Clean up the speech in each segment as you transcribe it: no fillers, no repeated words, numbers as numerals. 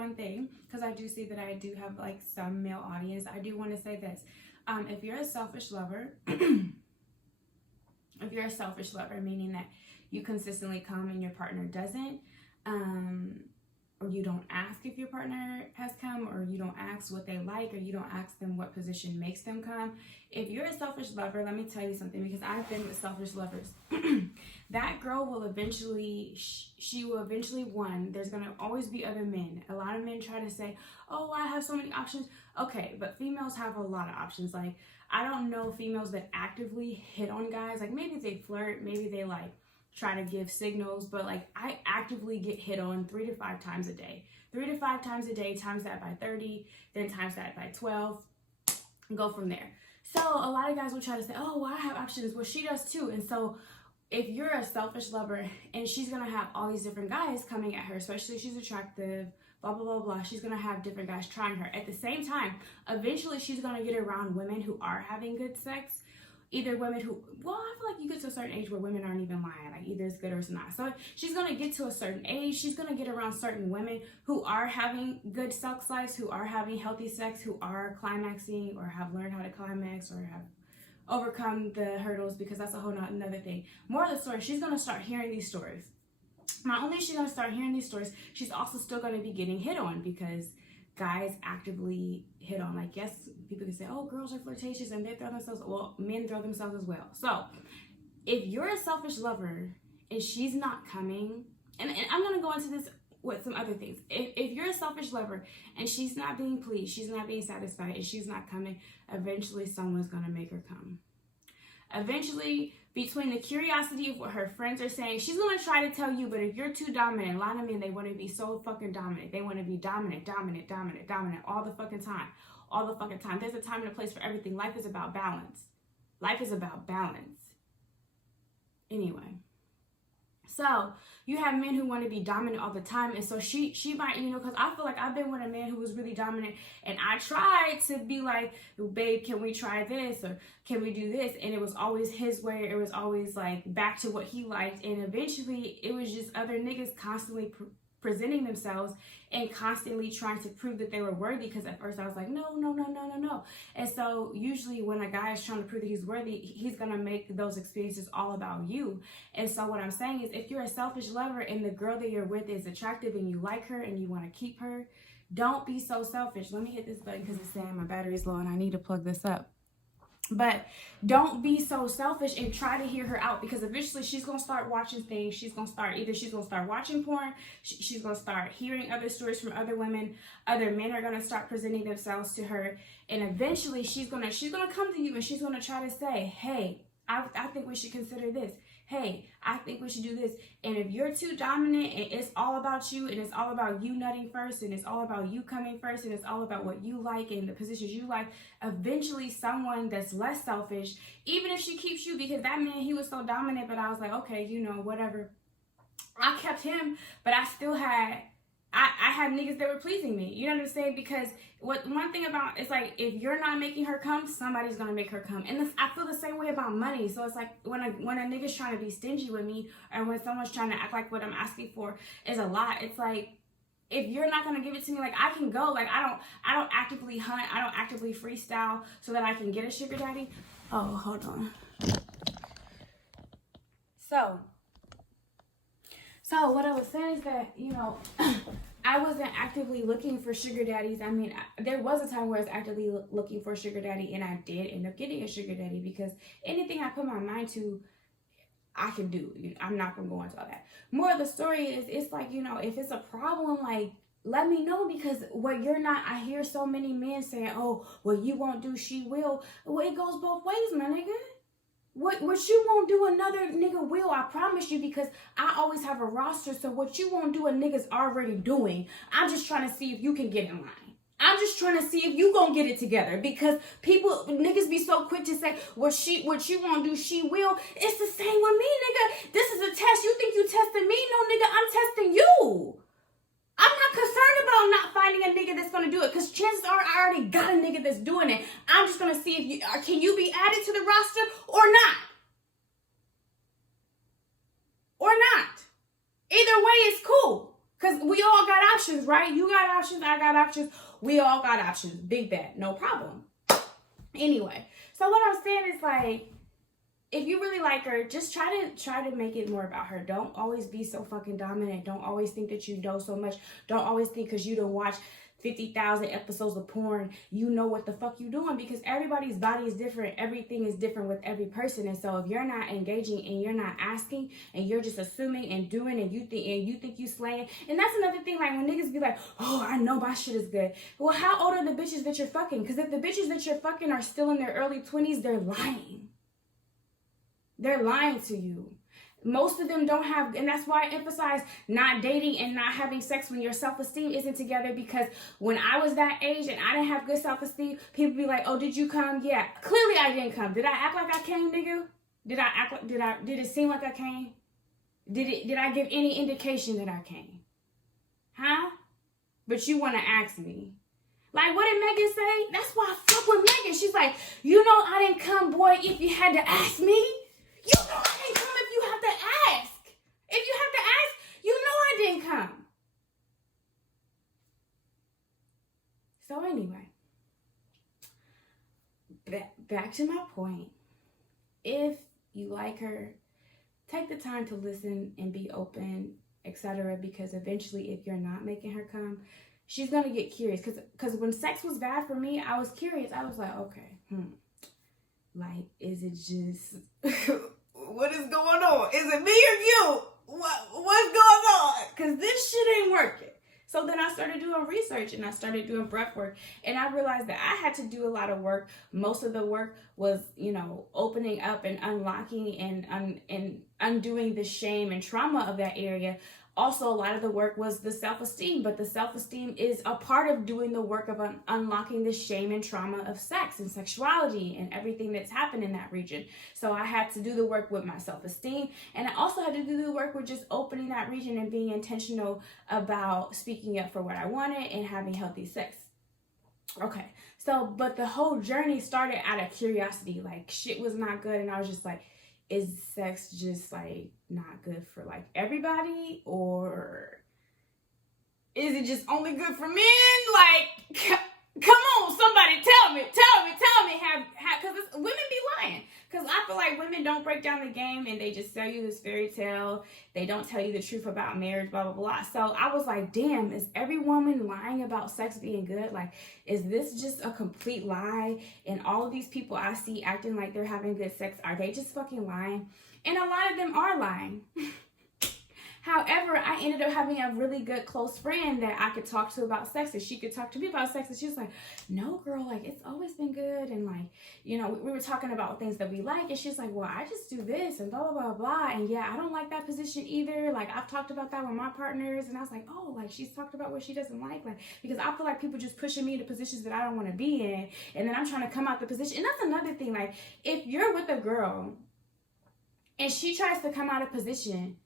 one thing, because I do see that I do have like some male audience. I do want to say this. If you're a selfish lover, if you're a selfish lover, meaning that you consistently come and your partner doesn't, or you don't ask if your partner has come, or you don't ask what they like, or you don't ask them what position makes them come. If you're a selfish lover, let me tell you something, because I've been with selfish lovers. That girl will eventually, she will eventually, one, there's going to always be other men. A lot of men try to say, oh, I have so many options. Okay, but females have a lot of options. Like, I don't know females that actively hit on guys. Like, maybe they flirt, maybe they like try to give signals, but like I actively get hit on 3 to 5 times a day. 3 to 5 times a day, times that by 30, then times that by 12, and go from there. So a lot of guys will try to say, oh, well, I have options. Well, she does too. And so if you're a selfish lover and she's going to have all these different guys coming at her, especially if she's attractive, blah, blah, blah, blah, she's going to have different guys trying her. At the same time, eventually she's going to get around women who are having good sex. Either women who, well, I feel like you get to a certain age where women aren't even lying. Like, either it's good or it's not. So she's going to get to a certain age. She's going to get around certain women who are having good sex lives, who are having healthy sex, who are climaxing or have learned how to climax or have overcome the hurdles, because that's a whole another thing. More of the story, she's going to start hearing these stories. Not only is she going to start hearing these stories, she's also still going to be getting hit on, because guys actively hit on. Like, yes, people can say, oh, girls are flirtatious and they throw themselves. Well, men throw themselves as well. So if you're a selfish lover and she's not coming, and I'm going to go into this with some other things. If you're a selfish lover and she's not being pleased, she's not being satisfied, and she's not coming, eventually someone's going to make her come. Eventually, between the curiosity of what her friends are saying, she's going to try to tell you, but if you're too dominant, a lot of men, they want to be so fucking dominant. They want to be dominant all the fucking time. All the fucking time. There's a time and a place for everything. Life is about balance. Life is about balance. Anyway. So, you have men who want to be dominant all the time, and so she might, because I feel like I've been with a man who was really dominant, and I tried to be like, babe, can we try this, or can we do this, and it was always his way, it was always like back to what he liked, and eventually it was just other niggas constantly presenting themselves and constantly trying to prove that they were worthy, because at first I was like, no. And so usually when a guy is trying to prove that he's worthy, he's going to make those experiences all about you. And so what I'm saying is, if you're a selfish lover and the girl that you're with is attractive and you like her and you want to keep her, don't be so selfish. Let me hit this button because it's saying my battery's low and I need to plug this up. But don't be so selfish and try to hear her out, because eventually she's going to start watching things. She's going to start watching porn. She's going to start hearing other stories from other women. Other men are going to start presenting themselves to her. And eventually she's going to come to you and she's going to try to say, hey, I think we should consider this. Hey, I think we should do this. And if you're too dominant and it's all about you and it's all about you nutting first and it's all about you coming first and it's all about what you like and the positions you like, eventually someone that's less selfish, even if she keeps you, because that man, he was so dominant, but I was like, okay, whatever. I kept him, but I still had, I had niggas that were pleasing me. You know what I'm saying? Because one thing about, it's like, if you're not making her come, somebody's gonna make her come. And I feel the same way about money. So it's like, when a nigga's trying to be stingy with me, or when someone's trying to act like what I'm asking for is a lot, it's like, if you're not gonna give it to me, like, I can go. Like, I don't actively hunt. I don't actively freestyle so that I can get a sugar daddy. Oh, hold on. So what I was saying is that, I wasn't actively looking for sugar daddies. I mean, there was a time where I was actively looking for a sugar daddy, and I did end up getting a sugar daddy, because anything I put my mind to, I can do. I'm not going to go into all that. More of the story is, it's like, if it's a problem, like, let me know, because what you're not, I hear so many men saying, oh, well, you won't do, she will. Well, it goes both ways, my nigga. What you won't do, another nigga will, I promise you, because I always have a roster. So what you won't do, a nigga's already doing. I'm just trying to see if you can get in line. I'm just trying to see if you gonna get it together, because niggas be so quick to say, what you won't do, she will. It's the same with me, nigga. This is a test. You think you testing me? No, nigga, I'm testing you. I'm not concerned about not finding a nigga that's gonna do it, because chances are I already got a nigga that's doing it. I'm just gonna see if can you be added to the roster or not? Or not. Either way, it's cool. Because we all got options, right? You got options, I got options. We all got options. Big bet, no problem. Anyway, so what I'm saying is like, if you really like her, just try to make it more about her. Don't always be so fucking dominant. Don't always think that you know so much. Don't always think because you don't watch 50,000 episodes of porn, you know what the fuck you doing, because everybody's body is different. Everything is different with every person. And so if you're not engaging and you're not asking and you're just assuming and doing and you think you slaying, and that's another thing, like when niggas be like, oh, I know my shit is good. Well, how old are the bitches that you're fucking? Because if the bitches that you're fucking are still in their early 20s, they're lying. They're lying to you. Most of them don't have, and that's why I emphasize not dating and not having sex when your self-esteem isn't together, because when I was that age and I didn't have good self-esteem, people be like, oh, did you come? Yeah, clearly I didn't come. Did I act like I came, nigga? Did it seem like I came? Did I give any indication that I came? Huh? But you want to ask me. Like, what did Megan say? That's why I fuck with Megan. She's like, you know I didn't come, boy, if you had to ask me. You know I didn't come if you have to ask. If you have to ask, you know I didn't come. So anyway, back to my point. If you like her, take the time to listen and be open, etc. Because eventually, if you're not making her come, she's going to get curious. Because when sex was bad for me, I was curious. I was like, okay, like, is it just, what is going on? Is it me or you? What's going on? Because this shit ain't working. So then I started doing research and I started doing breath work. And I realized that I had to do a lot of work. Most of the work was, opening up and unlocking and undoing the shame and trauma of that area. Also, a lot of the work was the self-esteem, but the self-esteem is a part of doing the work of unlocking the shame and trauma of sex and sexuality and everything that's happened in that region. So I had to do the work with my self-esteem, and I also had to do the work with just opening that region and being intentional about speaking up for what I wanted and having healthy sex. Okay, so, but the whole journey started out of curiosity. Like, shit was not good, and I was just like, is sex just like not good for like everybody, or is it just only good for men? Like, come on, somebody tell me, because women be lying. Because I feel like women don't break down the game and they just sell you this fairy tale. They don't tell you the truth about marriage, blah, blah, blah. So I was like, damn, is every woman lying about sex being good? Like, is this just a complete lie? And all of these people I see acting like they're having good sex, are they just fucking lying? And a lot of them are lying. However, I ended up having a really good close friend that I could talk to about sex, and she could talk to me about sex, and she was like, no, girl, like, it's always been good, and like, we were talking about things that we like, and she's like, well, I just do this, and blah, blah, blah, blah, and yeah, I don't like that position either. Like, I've talked about that with my partners, and I was like, oh, like, she's talked about what she doesn't like, because I feel like people just pushing me to positions that I don't want to be in, and then I'm trying to come out the position. And that's another thing, like, if you're with a girl, and she tries to come out of position,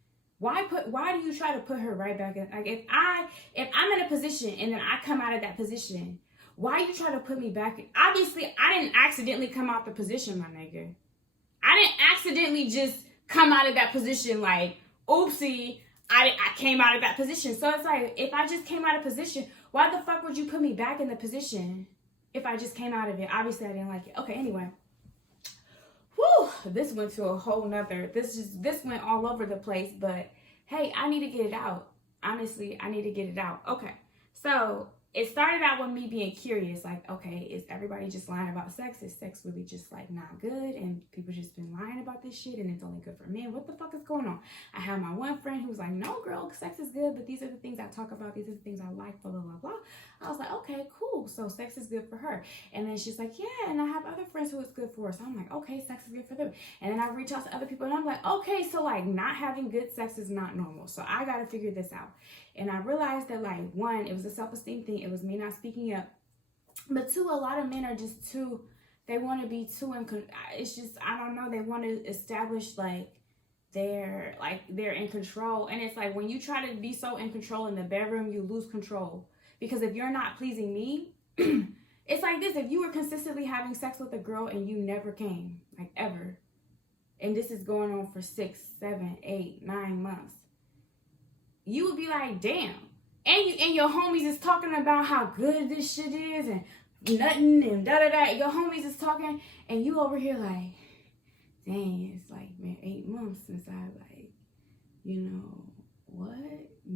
why do you try to put her right back in? Like, if I'm in a position and then I come out of that position, why you try to put me back in? Obviously, I didn't accidentally come out the position, my nigga. I didn't accidentally just come out of that position like, oopsie, I came out of that position. So it's like, if I just came out of position, why the fuck would you put me back in the position if I just came out of it? Obviously, I didn't like it. Okay, anyway. Whew, this went to a whole nother, this went all over the place, but hey, I need to get it out. Honestly, I need to get it out. Okay, so it started out with me being curious, like, okay, is everybody just lying about sex? Is sex really just like not good? And people just been lying about this shit and it's only good for men? What the fuck is going on? I had my one friend who was like, no, girl, sex is good, but these are the things I talk about. These are the things I like, blah, blah, blah, blah. I was like, okay, cool. So sex is good for her. And then she's like, yeah, and I have other friends who it's good for. So I'm like, okay, sex is good for them. And then I reach out to other people and I'm like, okay, so like not having good sex is not normal. So I got to figure this out. And I realized that, like, one, it was a self-esteem thing. It was me not speaking up. But two, a lot of men are just they want to be it's just, I don't know, they want to establish, like, they're in control. And it's like, when you try to be so in control in the bedroom, you lose control. Because if you're not pleasing me, it's like this. If you were consistently having sex with a girl and you never came, like, ever, and this is going on for 6, 7, 8, 9 months, you would be like, damn. And your homies is talking about how good this shit is and nothing and da-da-da. Your homies is talking and you over here like, dang, it's like, man, 8 months since I like, you know, what?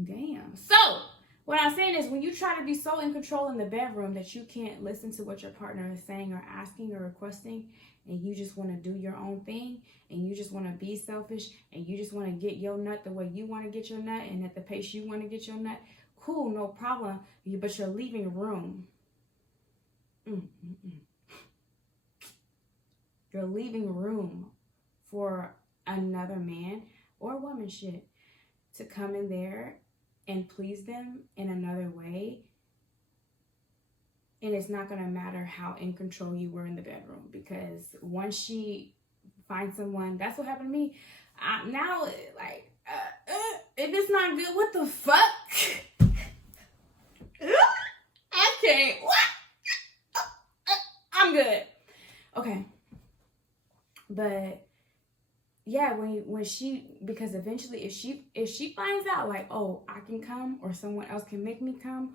Damn. So, what I'm saying is when you try to be so in control in the bedroom that you can't listen to what your partner is saying or asking or requesting, and you just want to do your own thing, and you just want to be selfish, and you just want to get your nut the way you want to get your nut and at the pace you want to get your nut, cool, no problem, but you're leaving room. You're leaving room for another man or woman shit to come in there and please them in another way. And it's not going to matter how in control you were in the bedroom, because once she finds someone, that's what happened to me. Now, like, if it's not good, what the fuck? I can't. What? I'm good. Okay. But yeah, when she, because eventually if she finds out like, oh, I can come or someone else can make me come,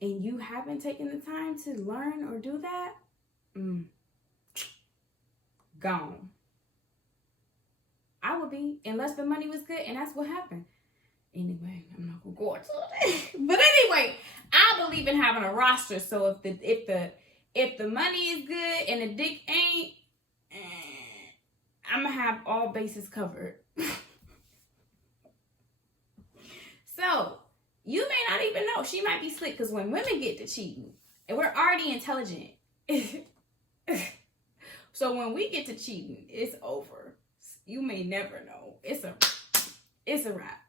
and you haven't taken the time to learn or do that, gone. I would be, unless the money was good, and that's what happened. Anyway, I'm not gonna go into it. But anyway, I believe in having a roster. So if the money is good and the dick ain't, I'm gonna have all bases covered. So you may not even know. She might be slick, because when women get to cheating, and we're already intelligent, so when we get to cheating, it's over. You may never know. It's a wrap.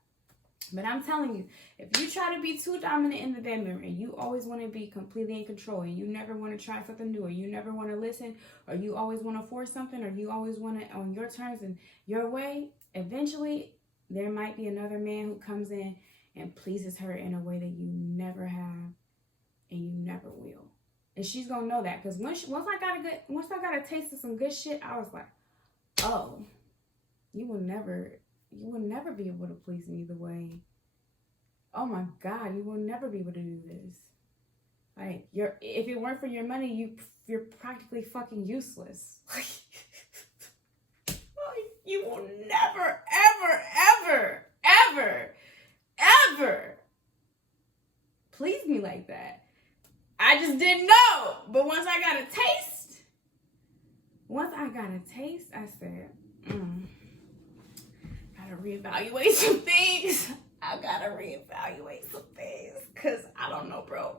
But I'm telling you, if you try to be too dominant in the bedroom and you always want to be completely in control and you never want to try something new, or you never want to listen, or you always want to force something, or you always want it on your terms and your way, eventually there might be another man who comes in and pleases her in a way that you never have and you never will. And she's going to know that, because once I got a taste of some good shit, I was like, oh, you will never be able to please me the way. Oh my God, you will never be able to do this. Like, if it weren't for your money, you're practically fucking useless. You will never, ever, ever, ever, ever please me like that. I just didn't know. But once I got a taste, I said, gotta reevaluate some things. Because I don't know, bro.